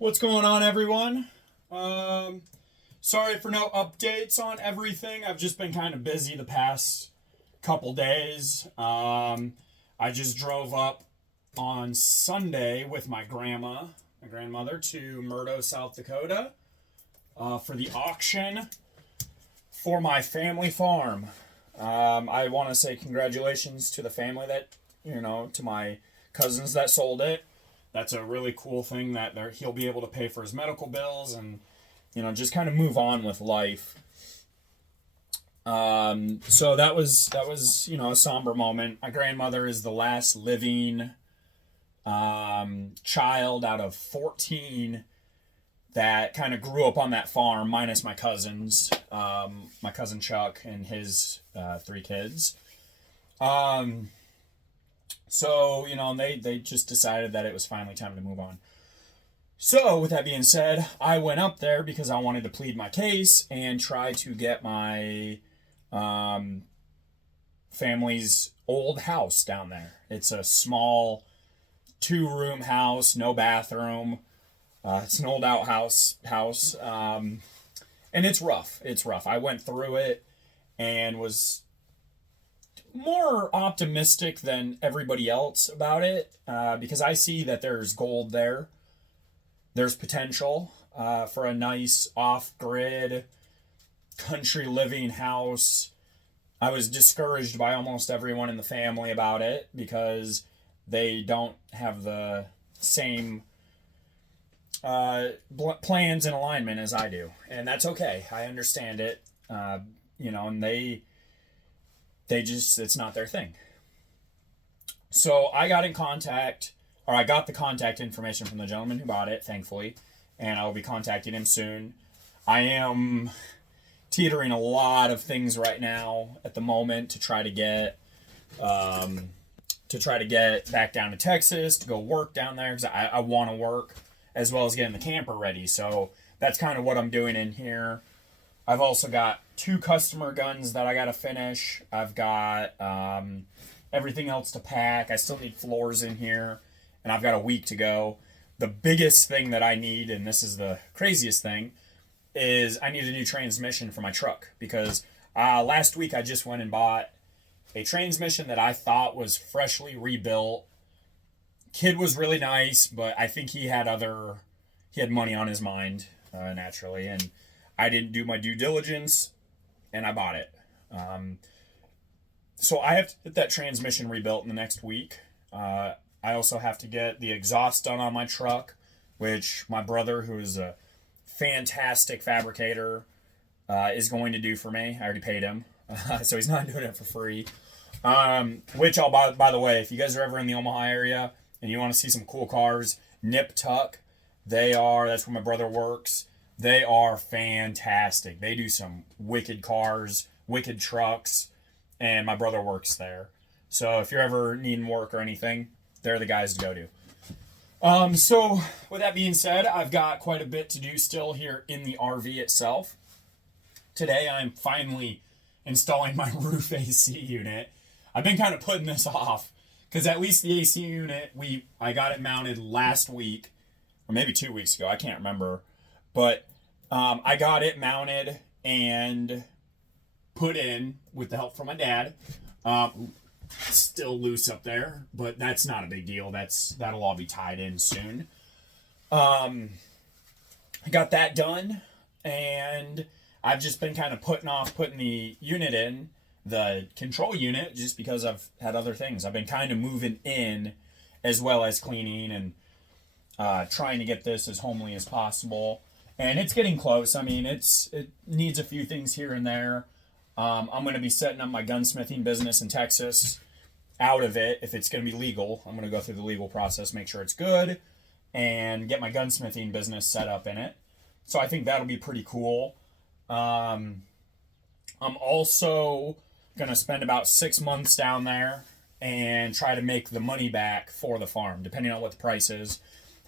What's going on, everyone? Sorry for no updates on everything. I've just been kind of busy the past couple days. I just drove up on Sunday with my grandmother, to Murdo, South Dakota, for the auction for my family farm. I want to say congratulations to the family to my cousins that sold it. That's a really cool thing that he'll be able to pay for his medical bills and, just kind of move on with life. So that was a somber moment. My grandmother is the last living child out of 14 that kind of grew up on that farm, minus my cousins, my cousin Chuck and his three kids. So, they just decided that it was finally time to move on. So, with that being said, I went up there because I wanted to plead my case and try to get my family's old house down there. It's a small 2-room house, no bathroom. It's an old house, and it's rough. It's rough. I went through it and was more optimistic than everybody else about it, because I see that there's gold there. There's potential for a nice off-grid country living house. I was discouraged by almost everyone in the family about it because they don't have the same plans and alignment as I do, and that's okay. I understand it, and they just, it's not their thing. So I got the contact information from the gentleman who bought it, thankfully, and I will be contacting him soon. I am teetering a lot of things right now at the moment to try to get back down to Texas to go work down there, because I want to work, as well as getting the camper ready. So that's kind of what I'm doing in here. I've also got 2 customer guns that I got to finish. I've got everything else to pack. I still need floors in here, and I've got a week to go. The biggest thing that I need, and this is the craziest thing, is I need a new transmission for my truck, because last week I just went and bought a transmission that I thought was freshly rebuilt. Kid was really nice, but I think he had money on his mind, naturally, and I didn't do my due diligence, and I bought it. So I have to get that transmission rebuilt in the next week. I also have to get the exhaust done on my truck, which my brother, who is a fantastic fabricator, is going to do for me. I already paid him, so he's not doing it for free. Which by the way, if you guys are ever in the Omaha area and you want to see some cool cars, Nip Tuck, that's where my brother works. They are fantastic. They do some wicked cars, wicked trucks, and my brother works there. So if you're ever needing work or anything, they're the guys to go to. So with that being said, I've got quite a bit to do still here in the RV itself. Today I'm finally installing my roof AC unit. I've been kind of putting this off because at least the AC unit, I got it mounted last week, or maybe 2 weeks ago. I can't remember. But I got it mounted and put in with the help from my dad. Still loose up there, but that's not a big deal. That'll all be tied in soon. I got that done, and I've just been kind of putting the unit in, the control unit, just because I've had other things. I've been kind of moving in as well as cleaning and trying to get this as homely as possible. And it's getting close. I mean, it needs a few things here and there. I'm going to be setting up my gunsmithing business in Texas out of it. If it's going to be legal, I'm going to go through the legal process, make sure it's good, and get my gunsmithing business set up in it. So I think that'll be pretty cool. I'm also going to spend about 6 months down there and try to make the money back for the farm, depending on what the price is.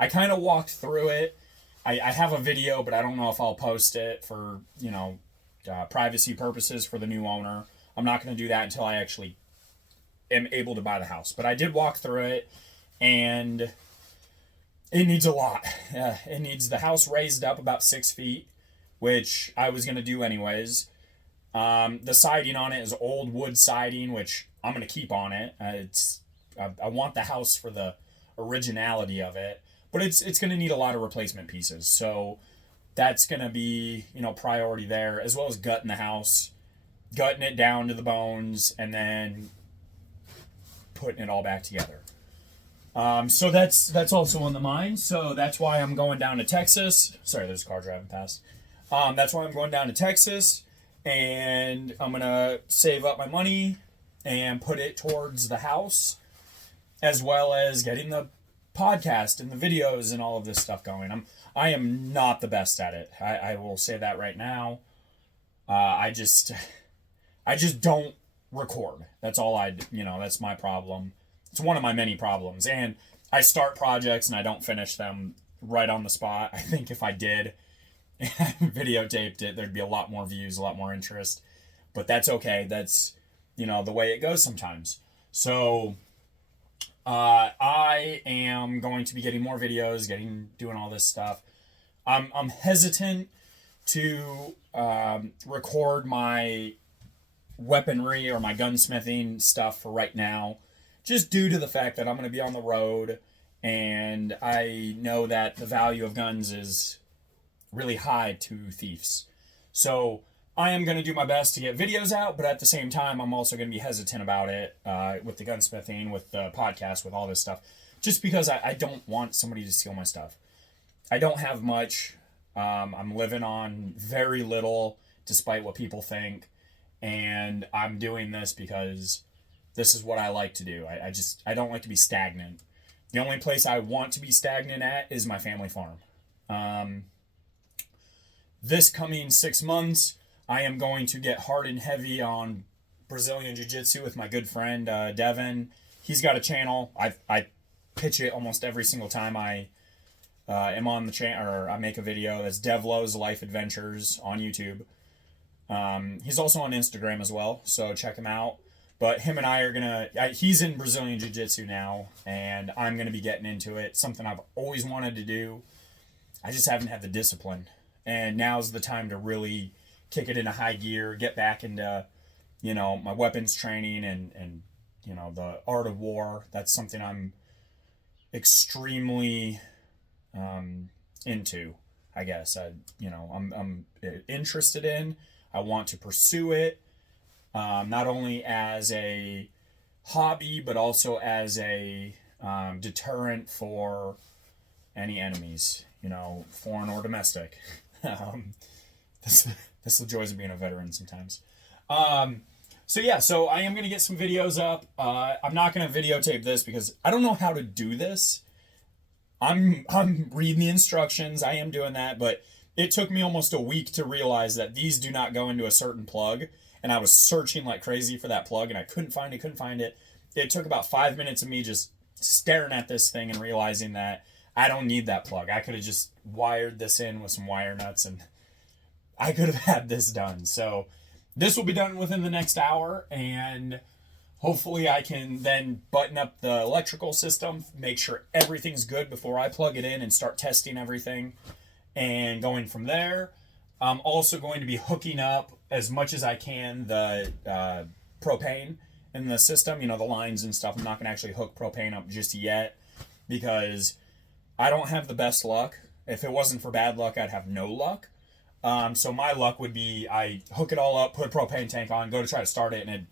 I kind of walked through it. I have a video, but I don't know if I'll post it for, privacy purposes for the new owner. I'm not going to do that until I actually am able to buy the house. But I did walk through it, and It needs a lot. It needs the house raised up about 6 feet, which I was gonna do anyways. The siding on it is old wood siding, which I'm gonna keep on it. I want the house for the originality of it, but it's gonna need a lot of replacement pieces. So that's gonna be priority there, as well as gutting the house, gutting it down to the bones, and then putting it all back together. So that's also on the mind. So that's why I'm going down to Texas. Sorry, there's a car driving past. That's why I'm going down to Texas, and I'm gonna save up my money and put it towards the house, as well as getting the podcast and the videos and all of this stuff going. I am not the best at it. I will say that right now. I just don't record. That's all that's my problem. It's one of my many problems. And I start projects and I don't finish them right on the spot. I think if I did and videotaped it, there'd be a lot more views, a lot more interest. But that's okay. That's, the way it goes sometimes. So I am going to be getting more videos, doing all this stuff. I'm hesitant to record my weaponry or my gunsmithing stuff for right now, just due to the fact that I'm going to be on the road, and I know that the value of guns is really high to thieves. So I am going to do my best to get videos out, but at the same time, I'm also going to be hesitant about it with the gunsmithing, with the podcast, with all this stuff, just because I don't want somebody to steal my stuff. I don't have much. I'm living on very little, despite what people think, and I'm doing this because this is what I like to do. I don't like to be stagnant. The only place I want to be stagnant at is my family farm. This coming 6 months, I am going to get hard and heavy on Brazilian Jiu-Jitsu with my good friend Devin. He's got a channel. I pitch it almost every single time I am on the channel, or I make a video. That's Devlo's Life Adventures on YouTube. He's also on Instagram as well, so check him out. But him and I are he's in Brazilian Jiu-Jitsu now, and I'm gonna be getting into it. Something I've always wanted to do. I just haven't had the discipline, and now's the time to really kick it into high gear, get back into, my weapons training and the art of war. That's something I'm extremely into, I guess. I'm interested in. I want to pursue it, not only as a hobby, but also as a deterrent for any enemies, foreign or domestic. That's the joys of being a veteran sometimes. So I am going to get some videos up. I'm not going to videotape this because I don't know how to do this. I'm reading the instructions. I am doing that, but it took me almost a week to realize that these do not go into a certain plug, and I was searching like crazy for that plug, and I couldn't find it. It took about 5 minutes of me just staring at this thing and realizing that I don't need that plug. I could have just wired this in with some wire nuts, and I could have had this done. So this will be done within the next hour, and hopefully I can then button up the electrical system, make sure everything's good before I plug it in and start testing everything. And going from there, I'm also going to be hooking up as much as I can the propane in the system, the lines and stuff. I'm not going to actually hook propane up just yet because I don't have the best luck. If it wasn't for bad luck, I'd have no luck. So my luck would be I hook it all up, put a propane tank on, go to try to start it, and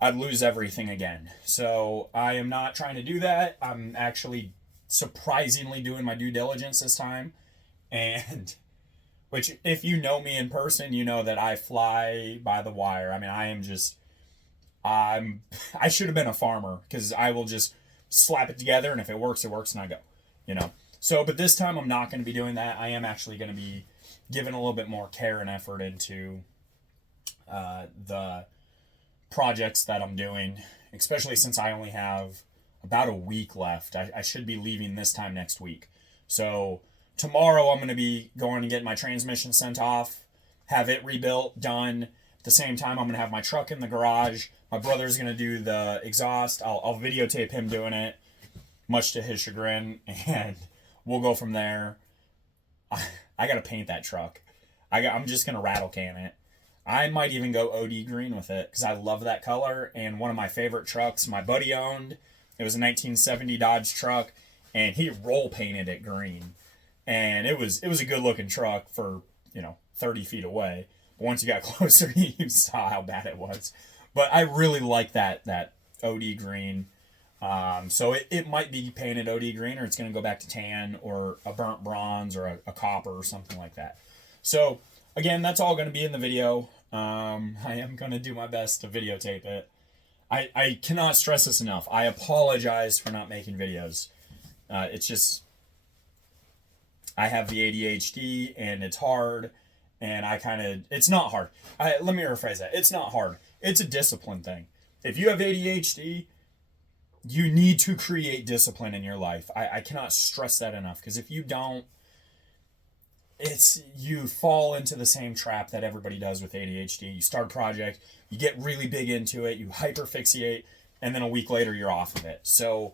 I'd lose everything again. So I am not trying to do that. I'm actually surprisingly doing my due diligence this time. And which, if you know me in person, you know that I fly by the wire. I mean, I should have been a farmer, because I will just slap it together, and if it works, and I go, So, but this time I'm not going to be doing that. I am actually going to be giving a little bit more care and effort into the projects that I'm doing, especially since I only have about a week left. I should be leaving this time next week. So tomorrow I'm going to be going to get my transmission sent off, have it rebuilt, done. At the same time, I'm going to have my truck in the garage. My brother's going to do the exhaust. I'll videotape him doing it, much to his chagrin. And we'll go from there. I got to paint that truck. I'm just going to rattle can it. I might even go OD green with it because I love that color. And one of my favorite trucks my buddy owned, it was a 1970 Dodge truck, and he roll painted it green. And it was a good looking truck for, 30 feet away. But once you got closer, you saw how bad it was. But I really like that OD green. So it might be painted OD green, or it's going to go back to tan or a burnt bronze or a copper or something like that. So again, that's all going to be in the video. I am going to do my best to videotape it. I cannot stress this enough. I apologize for not making videos. It's just, I have the ADHD and it's hard, and it's not hard. Let me rephrase that. It's not hard. It's a discipline thing. If you have ADHD, you need to create discipline in your life. I cannot stress that enough, because if you don't, you fall into the same trap that everybody does with ADHD. You start a project, you get really big into it, you hyperfixate, and then a week later you're off of it. So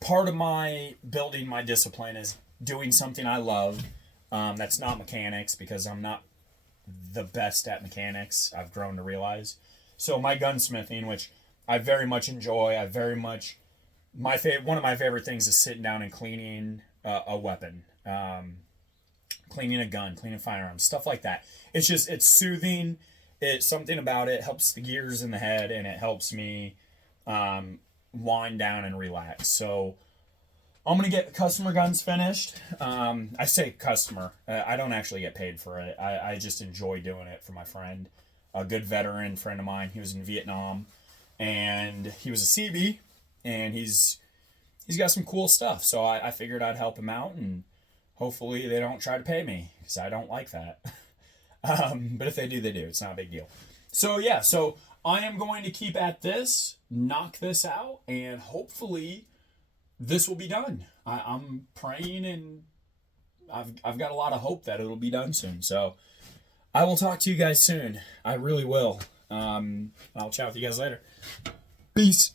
part of my building my discipline is doing something I love. That's not mechanics, because I'm not the best at mechanics, I've grown to realize. So my gunsmithing, which I very much enjoy, one of my favorite things is sitting down and cleaning a weapon. Cleaning a gun, cleaning firearms, stuff like that. It's soothing. It's something about it helps the gears in the head, and it helps me wind down and relax. So I'm going to get customer guns finished. I say customer. I don't actually get paid for it. I just enjoy doing it for my friend, a good veteran friend of mine. He was in Vietnam, and he was a CB, and he's got some cool stuff. So I figured I'd help him out, and hopefully they don't try to pay me, because I don't like that. But if they do, they do. It's not a big deal. So yeah, so I am going to keep at this, knock this out, and hopefully this will be done. I'm praying, and I've got a lot of hope that it'll be done soon. So I will talk to you guys soon. I really will. I'll chat with you guys later. Peace.